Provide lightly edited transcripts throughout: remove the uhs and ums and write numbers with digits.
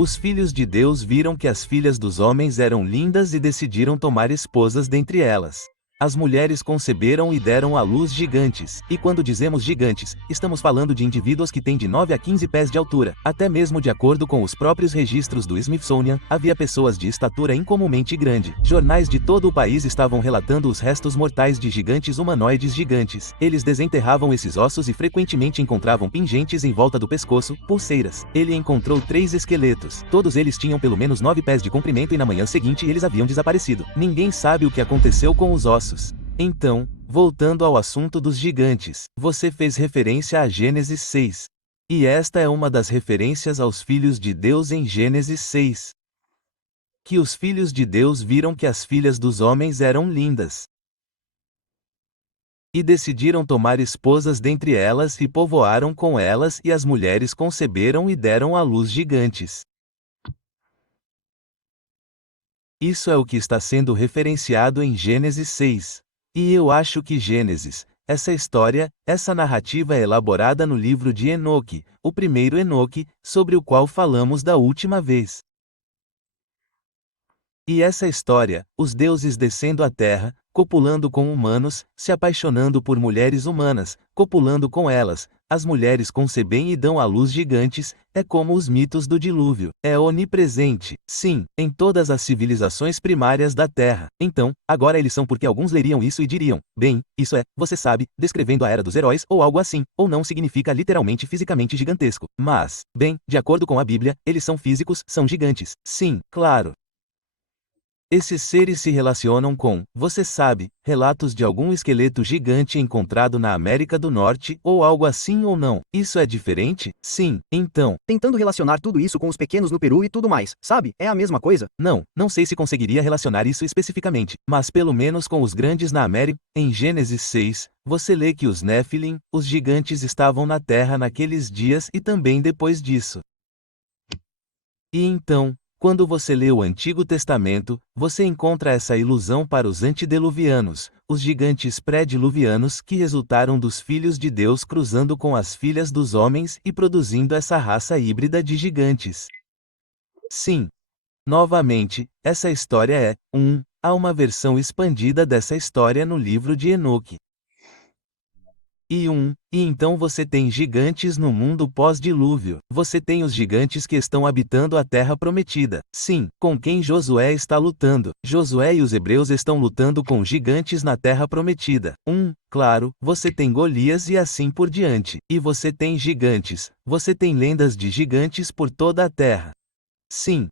Os filhos de Deus viram que as filhas dos homens eram lindas e decidiram tomar esposas dentre elas. As mulheres conceberam e deram à luz gigantes. E quando dizemos gigantes, estamos falando de indivíduos que têm de 9 a 15 pés de altura. Até mesmo de acordo com os próprios registros do Smithsonian, havia pessoas de estatura incomumente grande. Jornais de todo o país estavam relatando os restos mortais de gigantes humanoides gigantes. Eles desenterravam esses ossos e frequentemente encontravam pingentes em volta do pescoço, pulseiras. Ele encontrou 3 esqueletos. Todos eles tinham pelo menos 9 pés de comprimento e na manhã seguinte eles haviam desaparecido. Ninguém sabe o que aconteceu com os ossos. Então, voltando ao assunto dos gigantes, você fez referência a Gênesis 6. E esta é uma das referências aos filhos de Deus em Gênesis 6. Que os filhos de Deus viram que as filhas dos homens eram lindas. E decidiram tomar esposas dentre elas e povoaram com elas e as mulheres conceberam e deram à luz gigantes. Isso é o que está sendo referenciado em Gênesis 6. E eu acho que Gênesis, essa história, essa narrativa é elaborada no livro de Enoque, o primeiro Enoque, sobre o qual falamos da última vez. E essa história, os deuses descendo à terra, copulando com humanos, se apaixonando por mulheres humanas, copulando com elas, as mulheres concebem e dão à luz gigantes, é como os mitos do dilúvio. É onipresente, sim, em todas as civilizações primárias da Terra. Então, agora eles são porque alguns leriam isso e diriam, bem, isso é, você sabe, descrevendo a era dos heróis ou algo assim, ou não significa literalmente fisicamente gigantesco. Mas, bem, de acordo com a Bíblia, eles são físicos, são gigantes. Sim, claro. Esses seres se relacionam com, você sabe, relatos de algum esqueleto gigante encontrado na América do Norte, ou algo assim ou não. Isso é diferente? Sim, então. Tentando relacionar tudo isso com os pequenos no Peru e tudo mais, sabe? É a mesma coisa? Não sei se conseguiria relacionar isso especificamente, mas pelo menos com os grandes na América. Em Gênesis 6, você lê que os Néfilim, os gigantes estavam na terra naqueles dias e também depois disso. E então, quando você lê o Antigo Testamento, você encontra essa ilusão para os antediluvianos, os gigantes pré-diluvianos que resultaram dos filhos de Deus cruzando com as filhas dos homens e produzindo essa raça híbrida de gigantes. Sim. Novamente, essa história é, há uma versão expandida dessa história no livro de Enoque. E então você tem gigantes no mundo pós-dilúvio. Você tem os gigantes que estão habitando a terra prometida. Sim, com quem Josué está lutando. Josué e os hebreus estão lutando com gigantes na terra prometida. Claro, você tem Golias e assim por diante. E você tem gigantes. Você tem lendas de gigantes por toda a terra. Sim.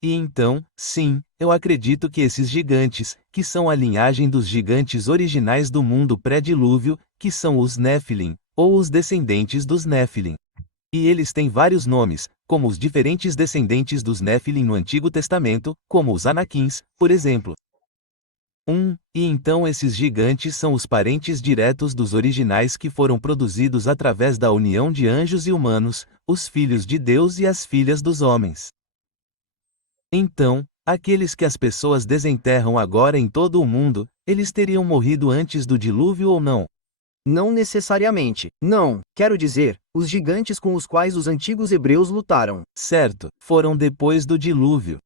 E então, sim, eu acredito que esses gigantes, que são a linhagem dos gigantes originais do mundo pré-dilúvio, que são os Néfilim, ou os descendentes dos Néfilim. E eles têm vários nomes, como os diferentes descendentes dos Néfilim no Antigo Testamento, como os Anaquins, por exemplo. E então esses gigantes são os parentes diretos dos originais que foram produzidos através da união de anjos e humanos, os filhos de Deus e as filhas dos homens. Então, aqueles que as pessoas desenterram agora em todo o mundo, eles teriam morrido antes do dilúvio ou não? Não necessariamente. Não, quero dizer, os gigantes com os quais os antigos hebreus lutaram. Certo, foram depois do dilúvio.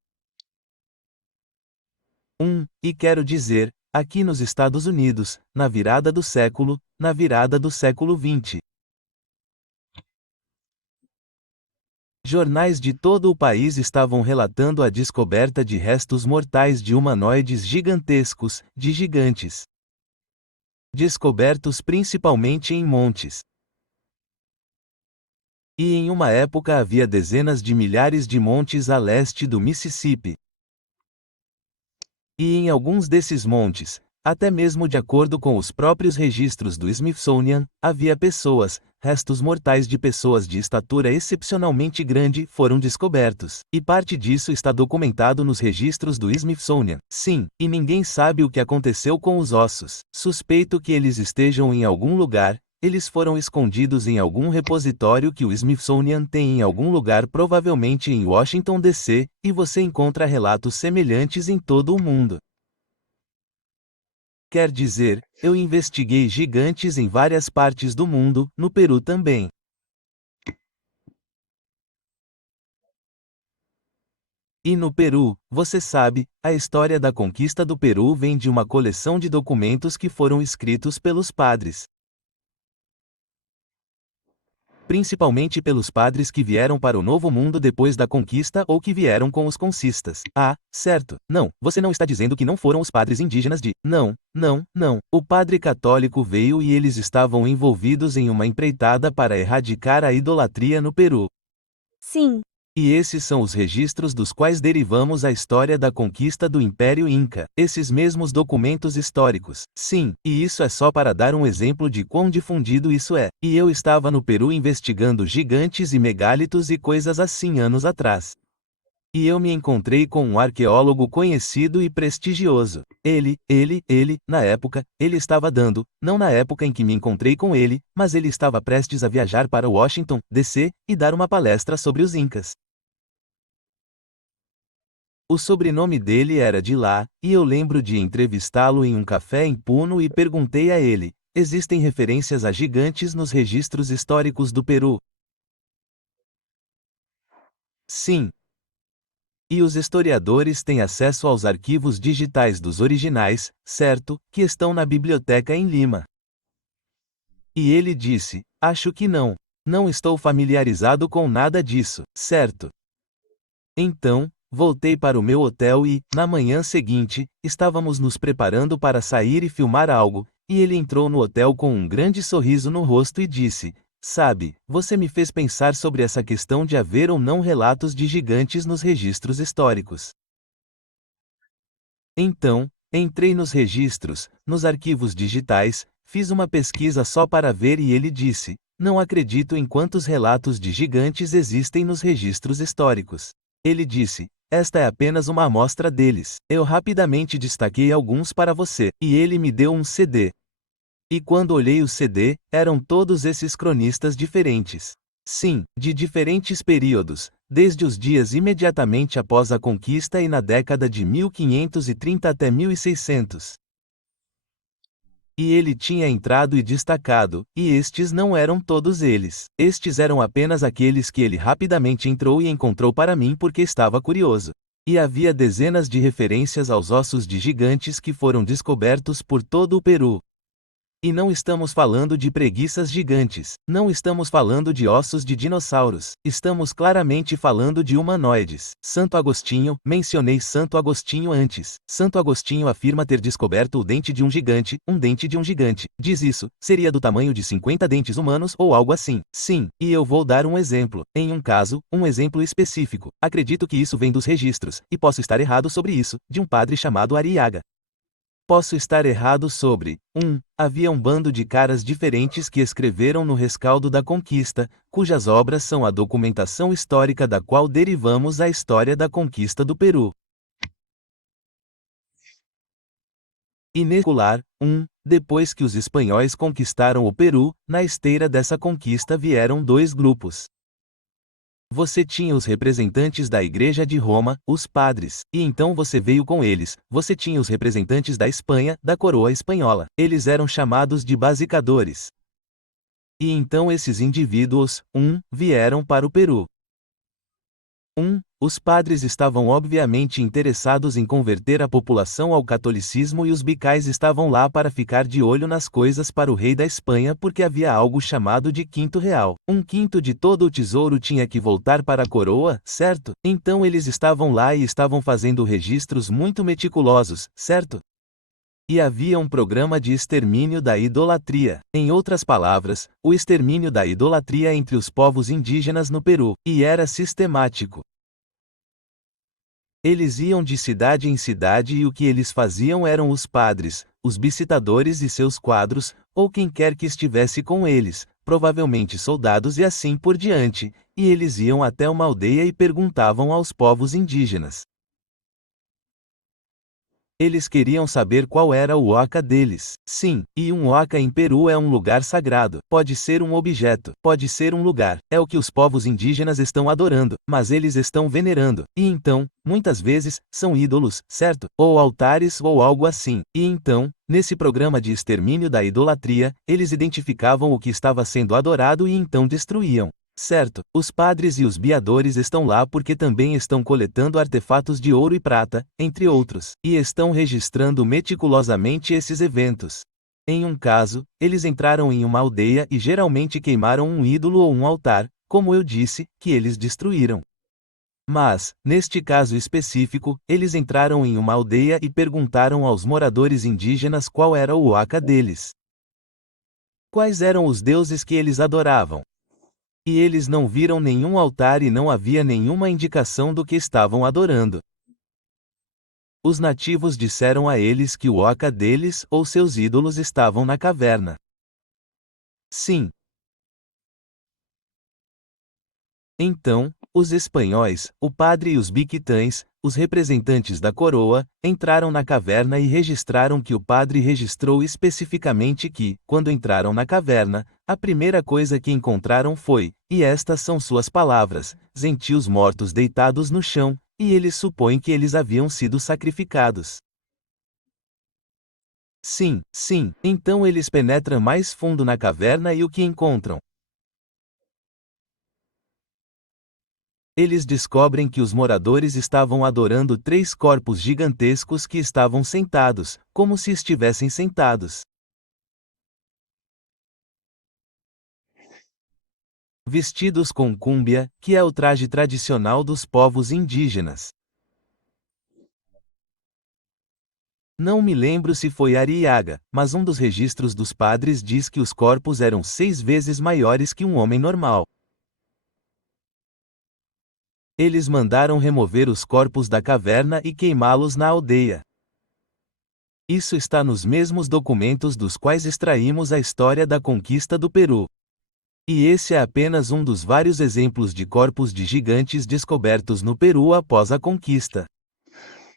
E quero dizer, aqui nos Estados Unidos, na virada do século XX. Jornais de todo o país estavam relatando a descoberta de restos mortais de humanoides gigantescos, de gigantes. Descobertos principalmente em montes. E em uma época havia dezenas de milhares de montes a leste do Mississippi. E em alguns desses montes, até mesmo de acordo com os próprios registros do Smithsonian, havia pessoas, restos mortais de pessoas de estatura excepcionalmente grande foram descobertos. E parte disso está documentado nos registros do Smithsonian. Sim, e ninguém sabe o que aconteceu com os ossos. Suspeito que eles estejam em algum lugar. Eles foram escondidos em algum repositório que o Smithsonian tem em algum lugar, provavelmente em Washington, D.C., e você encontra relatos semelhantes em todo o mundo. Quer dizer, eu investiguei gigantes em várias partes do mundo, no Peru também. E no Peru, você sabe, a história da conquista do Peru vem de uma coleção de documentos que foram escritos pelos padres. Principalmente pelos padres que vieram para o Novo Mundo depois da conquista ou que vieram com os conquistas. Ah, certo. Não, você não está dizendo que não foram os padres indígenas de... Não, não, não. O padre católico veio e eles estavam envolvidos em uma empreitada para erradicar a idolatria no Peru. Sim. E esses são os registros dos quais derivamos a história da conquista do Império Inca. Esses mesmos documentos históricos. Sim, e isso é só para dar um exemplo de quão difundido isso é. E eu estava no Peru investigando gigantes e megálitos e coisas assim anos atrás. E eu me encontrei com um arqueólogo conhecido e prestigioso. Na época, ele estava dando, não na época em que me encontrei com ele, mas ele estava prestes a viajar para Washington, D.C., e dar uma palestra sobre os Incas. O sobrenome dele era de lá, e eu lembro de entrevistá-lo em um café em Puno e perguntei a ele: existem referências a gigantes nos registros históricos do Peru? Sim. E os historiadores têm acesso aos arquivos digitais dos originais, certo, que estão na biblioteca em Lima. E ele disse: acho que não. Não estou familiarizado com nada disso, certo? Então, voltei para o meu hotel e, na manhã seguinte, estávamos nos preparando para sair e filmar algo, e ele entrou no hotel com um grande sorriso no rosto e disse: sabe, você me fez pensar sobre essa questão de haver ou não relatos de gigantes nos registros históricos. Então, entrei nos registros, nos arquivos digitais, fiz uma pesquisa só para ver e ele disse: não acredito em quantos relatos de gigantes existem nos registros históricos. Ele disse: esta é apenas uma amostra deles. Eu rapidamente destaquei alguns para você, e ele me deu um CD. E quando olhei o CD, eram todos esses cronistas diferentes. Sim, de diferentes períodos, desde os dias imediatamente após a conquista e na década de 1530 até 1600. E ele tinha entrado e destacado, e estes não eram todos eles. Estes eram apenas aqueles que ele rapidamente entrou e encontrou para mim porque estava curioso. E havia dezenas de referências aos ossos de gigantes que foram descobertos por todo o Peru. E não estamos falando de preguiças gigantes, não estamos falando de ossos de dinossauros, estamos claramente falando de humanoides. Santo Agostinho, mencionei Santo Agostinho antes. Santo Agostinho afirma ter descoberto o dente de um gigante, um dente de um gigante. Diz isso, seria do tamanho de 50 dentes humanos ou algo assim. Sim, e eu vou dar um exemplo. Em um caso, um exemplo específico. Acredito que isso vem dos registros, e posso estar errado sobre isso, de um padre chamado Arriaga. Posso estar errado sobre. Havia um bando de caras diferentes que escreveram no rescaldo da conquista, cujas obras são a documentação histórica da qual derivamos a história da conquista do Peru. Inecular, depois que os espanhóis conquistaram o Peru, na esteira dessa conquista vieram dois grupos. Você tinha os representantes da Igreja de Roma, os padres, e então você veio com eles. Você tinha os representantes da Espanha, da coroa espanhola. Eles eram chamados de basicadores. E então esses indivíduos, vieram para o Peru. Os padres estavam obviamente interessados em converter a população ao catolicismo e os bicais estavam lá para ficar de olho nas coisas para o rei da Espanha porque havia algo chamado de quinto real. Um quinto de todo o tesouro tinha que voltar para a coroa, certo? Então eles estavam lá e estavam fazendo registros muito meticulosos, certo? E havia um programa de extermínio da idolatria. Em outras palavras, o extermínio da idolatria entre os povos indígenas no Peru, e era sistemático. Eles iam de cidade em cidade e o que eles faziam eram os padres, os visitadores e seus quadros, ou quem quer que estivesse com eles, provavelmente soldados e assim por diante, e eles iam até uma aldeia e perguntavam aos povos indígenas. Eles queriam saber qual era o waka deles. Sim, e um waka em Peru é um lugar sagrado. Pode ser um objeto, pode ser um lugar. É o que os povos indígenas estão adorando, mas eles estão venerando. E então, muitas vezes, são ídolos, certo? Ou altares ou algo assim. E então, nesse programa de extermínio da idolatria, eles identificavam o que estava sendo adorado e então destruíam. Certo, os padres e os biadores estão lá porque também estão coletando artefatos de ouro e prata, entre outros, e estão registrando meticulosamente esses eventos. Em um caso, eles entraram em uma aldeia e geralmente queimaram um ídolo ou um altar, como eu disse, que eles destruíram. Mas, neste caso específico, eles entraram em uma aldeia e perguntaram aos moradores indígenas qual era o waka deles. Quais eram os deuses que eles adoravam? E eles não viram nenhum altar e não havia nenhuma indicação do que estavam adorando. Os nativos disseram a eles que o waka deles ou seus ídolos estavam na caverna. Sim. Então, os espanhóis, o padre e os biquitães, os representantes da coroa, entraram na caverna e registraram que o padre registrou especificamente que, quando entraram na caverna, a primeira coisa que encontraram foi, e estas são suas palavras, gentios mortos deitados no chão, e eles supõem que eles haviam sido sacrificados. Sim, sim, então eles penetram mais fundo na caverna e o que encontram? Eles descobrem que os moradores estavam adorando 3 corpos gigantescos que estavam sentados, como se estivessem sentados. Vestidos com cúmbia, que é o traje tradicional dos povos indígenas. Não me lembro se foi Arriaga, mas um dos registros dos padres diz que os corpos eram 6 vezes maiores que um homem normal. Eles mandaram remover os corpos da caverna e queimá-los na aldeia. Isso está nos mesmos documentos dos quais extraímos a história da conquista do Peru. E esse é apenas um dos vários exemplos de corpos de gigantes descobertos no Peru após a conquista.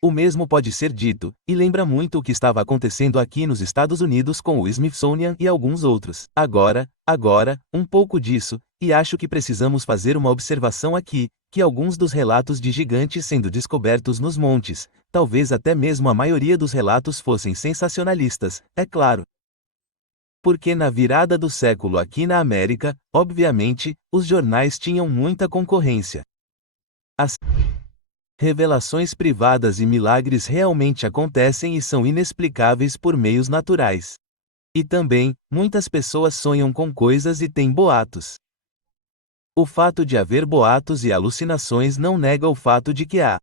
O mesmo pode ser dito, e lembra muito o que estava acontecendo aqui nos Estados Unidos com o Smithsonian e alguns outros. Agora, um pouco disso, e acho que precisamos fazer uma observação aqui, que alguns dos relatos de gigantes sendo descobertos nos montes, talvez até mesmo a maioria dos relatos fossem sensacionalistas, é claro. Porque na virada do século aqui na América, obviamente, os jornais tinham muita concorrência. As revelações privadas e milagres realmente acontecem e são inexplicáveis por meios naturais. E também, muitas pessoas sonham com coisas e têm boatos. O fato de haver boatos e alucinações não nega o fato de que há.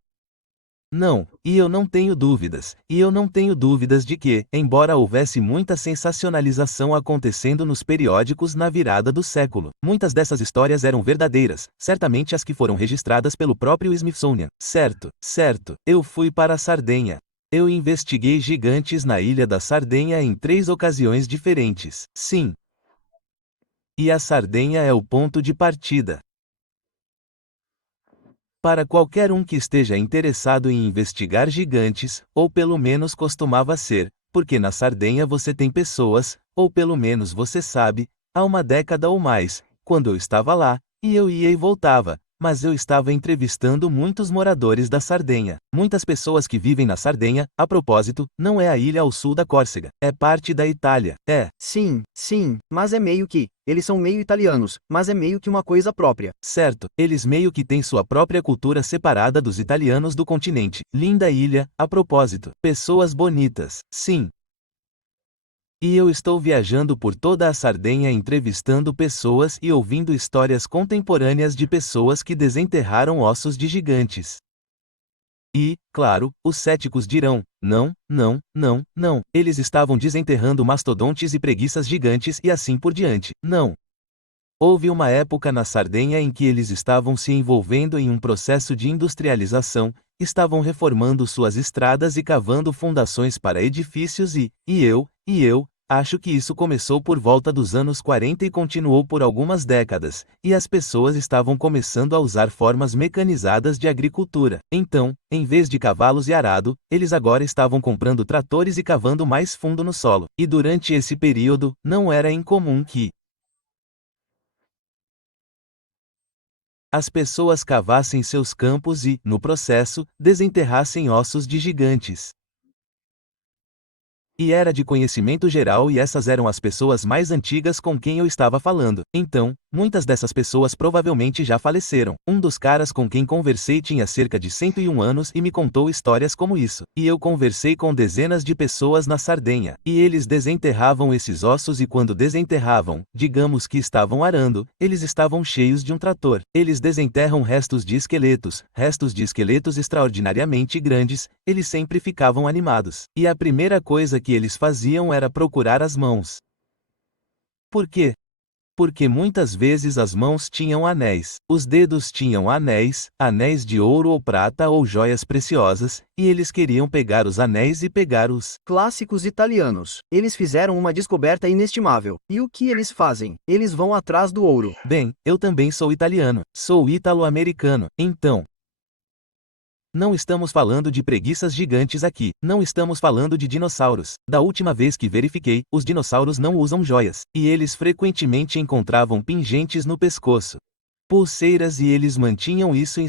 Não, e eu não tenho dúvidas de que, embora houvesse muita sensacionalização acontecendo nos periódicos na virada do século, muitas dessas histórias eram verdadeiras, certamente as que foram registradas pelo próprio Smithsonian. Certo, eu fui para a Sardenha. Eu investiguei gigantes na ilha da Sardenha em 3 ocasiões diferentes. Sim. E a Sardenha é o ponto de partida. Para qualquer um que esteja interessado em investigar gigantes, ou pelo menos costumava ser, porque na Sardenha você tem pessoas, ou pelo menos você sabe, há uma década ou mais, quando eu estava lá, e eu ia e voltava, mas eu estava entrevistando muitos moradores da Sardenha. Muitas pessoas que vivem na Sardenha, a propósito, não é a ilha ao sul da Córcega, é parte da Itália, é. Sim, mas é meio que, eles são meio italianos, mas é meio que uma coisa própria. Certo, eles meio que têm sua própria cultura separada dos italianos do continente. Linda ilha, a propósito. Pessoas bonitas, sim. E eu estou viajando por toda a Sardenha entrevistando pessoas e ouvindo histórias contemporâneas de pessoas que desenterraram ossos de gigantes. E, claro, os céticos dirão, não, eles estavam desenterrando mastodontes e preguiças gigantes e assim por diante. Não. Houve uma época na Sardenha em que eles estavam se envolvendo em um processo de industrialização, estavam reformando suas estradas e cavando fundações para edifícios e eu, acho que isso começou por volta dos anos 40 e continuou por algumas décadas, e as pessoas estavam começando a usar formas mecanizadas de agricultura. Então, em vez de cavalos e arado, eles agora estavam comprando tratores e cavando mais fundo no solo. E durante esse período, não era incomum que as pessoas cavassem seus campos e, no processo, desenterrassem ossos de gigantes. E era de conhecimento geral e essas eram as pessoas mais antigas com quem eu estava falando. Então, muitas dessas pessoas provavelmente já faleceram. Um dos caras com quem conversei tinha cerca de 101 anos e me contou histórias como isso. E eu conversei com dezenas de pessoas na Sardenha. E eles desenterravam esses ossos e quando desenterravam, digamos que estavam arando, eles estavam cheios de um trator. Eles desenterram restos de esqueletos extraordinariamente grandes, eles sempre ficavam animados. E a primeira coisa que eles faziam era procurar as mãos. Por quê? Porque muitas vezes as mãos tinham anéis, os dedos tinham anéis de ouro ou prata ou joias preciosas, e eles queriam pegar os anéis e pegar os Clássicos italianos. Eles fizeram uma descoberta inestimável. E o que eles fazem? Eles vão atrás do ouro. Bem, eu também sou italiano, sou ítalo-americano, então. Não estamos falando de preguiças gigantes aqui, não estamos falando de dinossauros. Da última vez que verifiquei, os dinossauros não usam joias, e eles frequentemente encontravam pingentes no pescoço, pulseiras e eles mantinham isso em